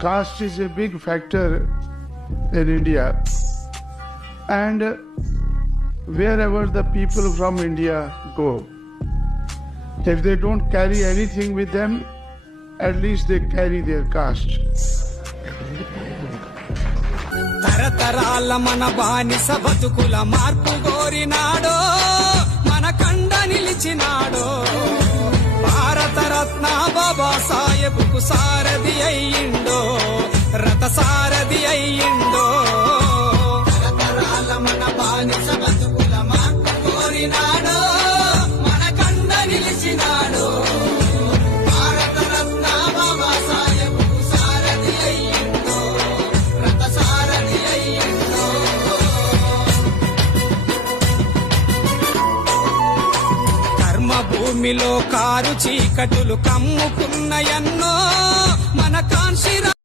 caste is a big factor in India, and wherever the people from India go, if they don't carry anything with them, at least they carry their caste. తరతరాల మన బానిస బతుకుల మార్పు కోరినాడో, మన కండ నిలిచినాడో, భారతరత్న బాబా సాహెబ్కు సారథి అయ్యిండో, రథ సారథి అయ్యిండో. తరతరాల మన బానిస బతుకుల మార్పు కోరినాడో, మన కండ నిలిచినాడో, భారతరత్న బాబా సాహెబ్కు సారథి అయ్యిండో, రథ సారథి అయ్యిండో. కర్మ భూమిలో కారు చీకటులు కమ్ముకున్నయన్నో, మన కాంశి